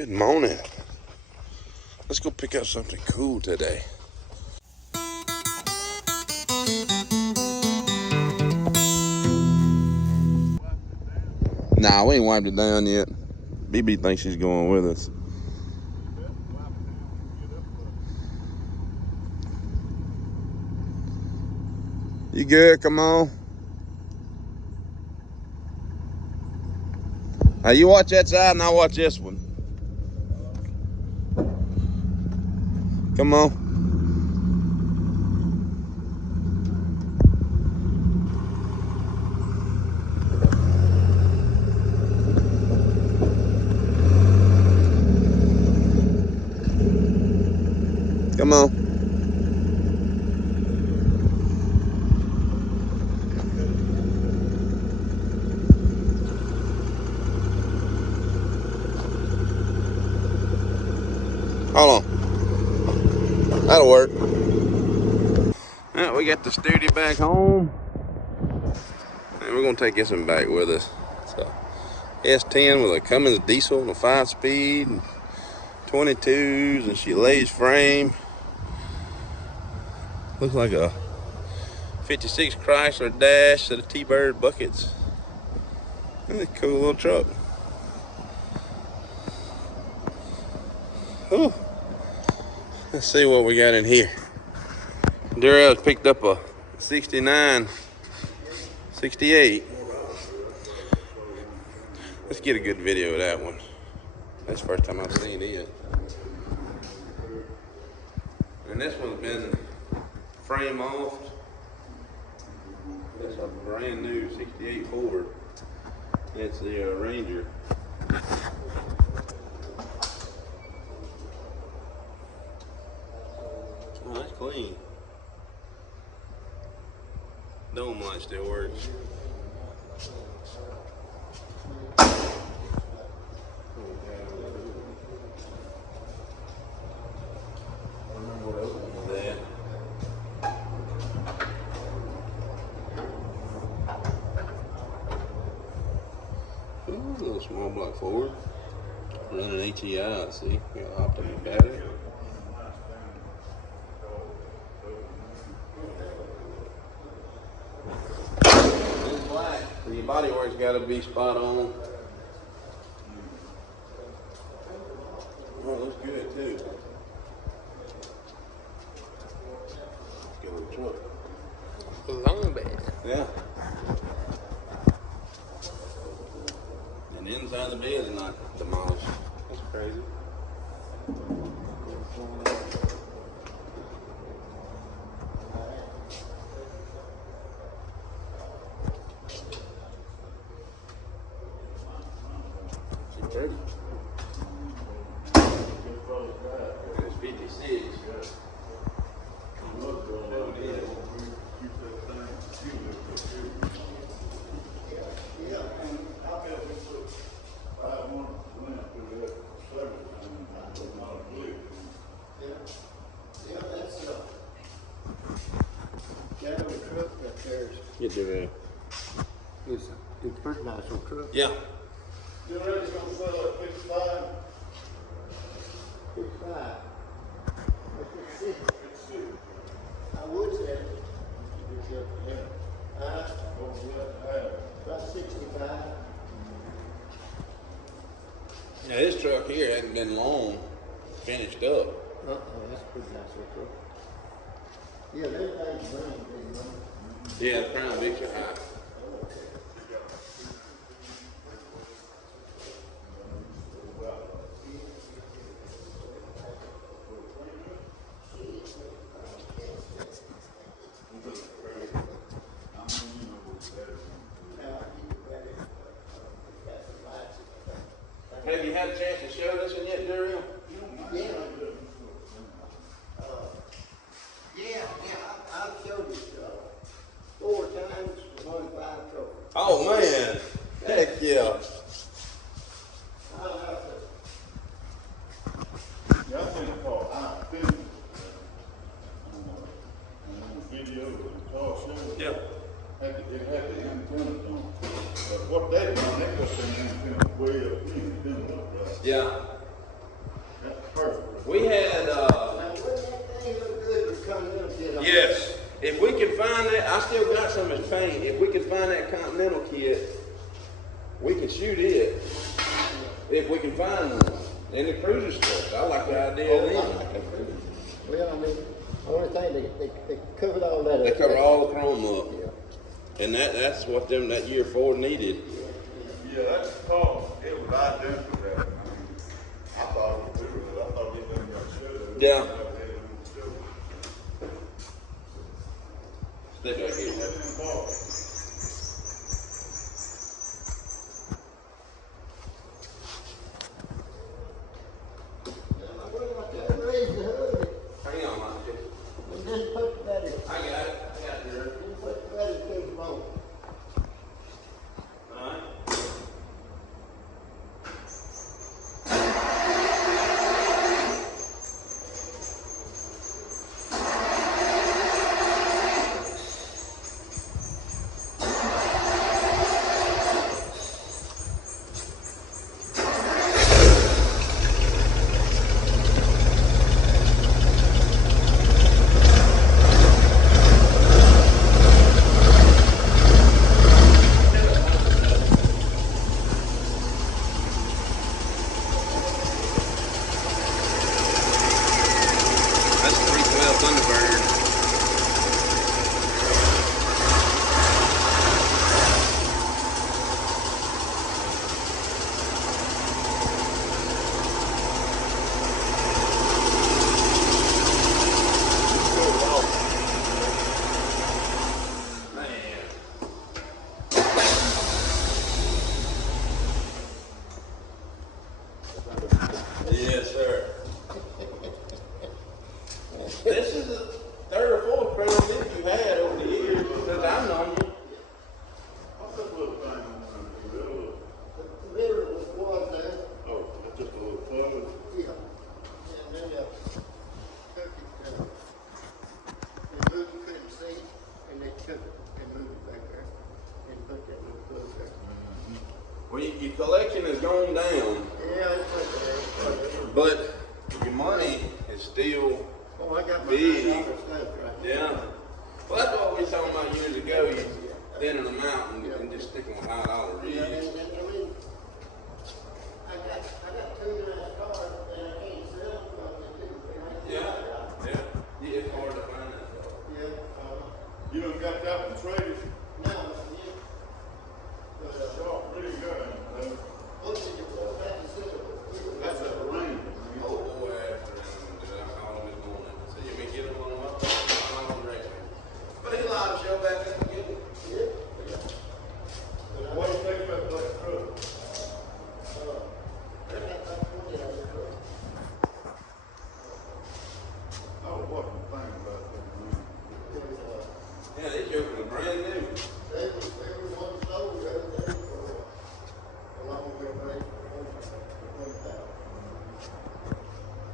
Good morning. Let's go pick up something cool today. Nah, we ain't wiped it down yet. BB thinks she's going with us. You good? Come on. Now you watch that side and I'll watch this one. Come on. Come on. Hold on. That'll work. Alright, we got the Studi back home. And we're gonna take this one back with us. So S10 with a Cummins diesel and a 5-speed and 22s, and she lays frame. Looks like a 56 Chrysler Dash set of T-Bird buckets. That's a cool little truck. Ooh. Let's see what we got in here. Darrell's picked up a 69, 68. Let's get a good video of that one. That's the first time I've seen it. And this one's been frame off. That's a brand new 68 Ford. It's the Ranger. Oh, that's clean. Dome light still works. Ooh, a little small block Ford. Running HEI, see? Got an optimal battery. It's black. So your body work's got to be spot on. Oh, it looks good too. Good little truck. Long bed. Yeah. And the inside of the bed is not demolished. That's crazy. She's pretty. It's 56. Get the It's a pretty nice little truck. yeah. You're ready to go sell at 55? 55. That's 56. I would say about 65. Now this truck here hasn't been long finished up. That's a pretty nice little truck. Yeah, that thing's running pretty much. Yeah, the Crown Victor high. Have you had a chance to show this one yet, Darrell? Yeah. I've showed it 4 times, won 5 trophies. Oh man, heck yeah. I'll have to. Yeah, I think it's called I Filmed on the video of the car show. Yeah. It had the antennas on. But what they done, they put the antennas way up in the right? Yeah. We had, Now, wouldn't that thing look good with Continental kit on it? yes, if we could find that, I still got some of his paint. If we could find that Continental kit, we can shoot it. If we can find one. And the cruiser stuff. I like the idea of them. Well, I mean, the only thing, they covered all that up. They cover all the chrome up. Yeah. And that's what them that year Ford needed. Yeah, that's the call. It was identical to that. I mean, I thought it was good. I thought it was good. Yeah. Stay back here. Raise the hood. Hang on, Mike. And then put that in. I got it. I got it, Jared. Then put that in the bone. Alright. That's a 312 Thunderbird. Yes, sir. This is the third or fourth Crown Vic you had over the years since I've known you. What's that little thing on there? The mirror was there. Oh, that's just a little plug. Yeah. And then, took it, they moved, you couldn't see, and they took it and moved it back there and put that little plug there. Well, your collection has gone down, Yeah, it's right there. but your money is still, Oh, I got my Big. $9 stuff right there. yeah. Well, that's what we were talking about years ago. You thinning them out and just sticking with $5 Yeah, reels. and I mean, I got two nice cars that I can't sell because they do. Yeah, yeah. It's hard to find that stuff. Yeah, You done got that one traded? no, yeah. But, Sharp, really good. look at your, that's the silver. That's a rain. Oh boy, after I called him this morning. I said, you may get him on him up, I'm on the race. But he lied to show back there and get it. What do you think about that truck? I was watching the thing about that. Yeah, these jokers are brand new.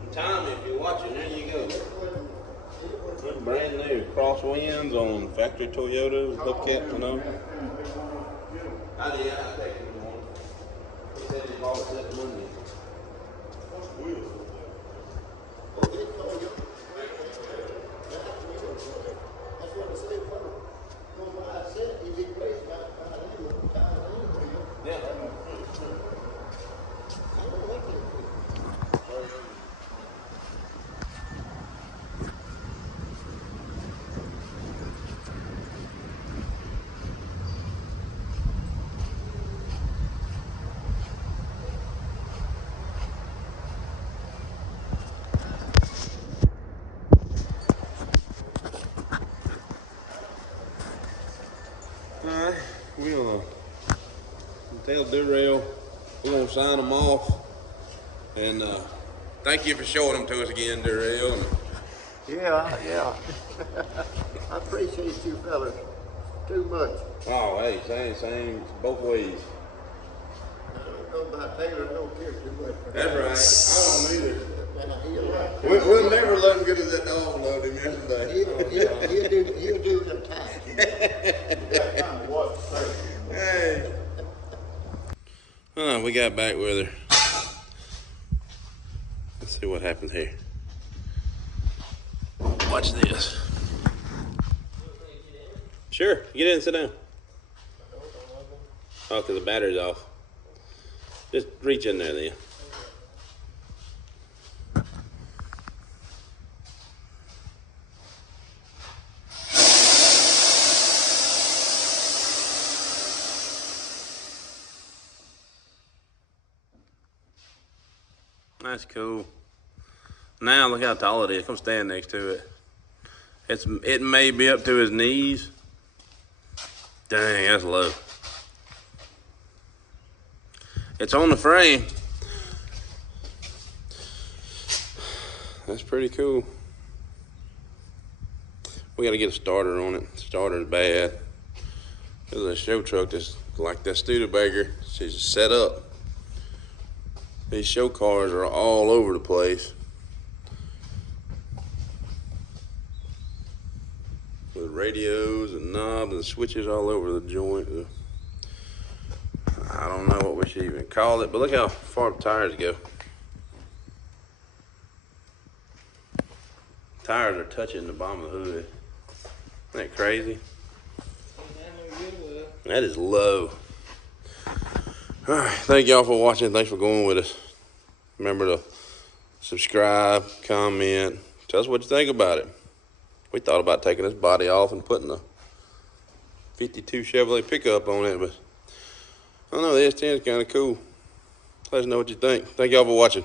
And Tommy, if you're watching, there you go. Brand new crosswinds on factory Toyota hubcap, you know. I did, I take him one. He said he bought it that Monday. What's the wheels? Yeah. Alright, we'll tell Durrell we're gonna sign them off. And thank you for showing them to us again, Durrell. Yeah. I appreciate you fellas too much. Oh, hey, same, both ways. I don't know about Taylor, I don't care too much. That's right. I don't either. We'll never let him get to that dog load him yesterday. He'll do them time. Hey. We got back with her. Let's see what happened here. Watch this. Sure, get in and sit down. Oh, because the battery's off. Just reach in there then. That's cool. Now look how tall it is. Come stand next to it. It may be up to his knees. Dang, that's low. It's on the frame. That's pretty cool. We gotta get a starter on it. Starter's bad. There's a show truck that's like that Studebaker. She's set up. These show cars are all over the place. With radios and knobs and switches all over the joint. I don't know what we should even call it, but look how far the tires go. Tires are touching the bottom of the hood. Isn't that crazy? That is low. All right, thank y'all for watching. Thanks for going with us. Remember to subscribe, comment, tell us what you think about it. We thought about taking this body off and putting a 52 Chevrolet pickup on it, but I don't know, the S10 is kind of cool. Let us know what you think. Thank y'all for watching.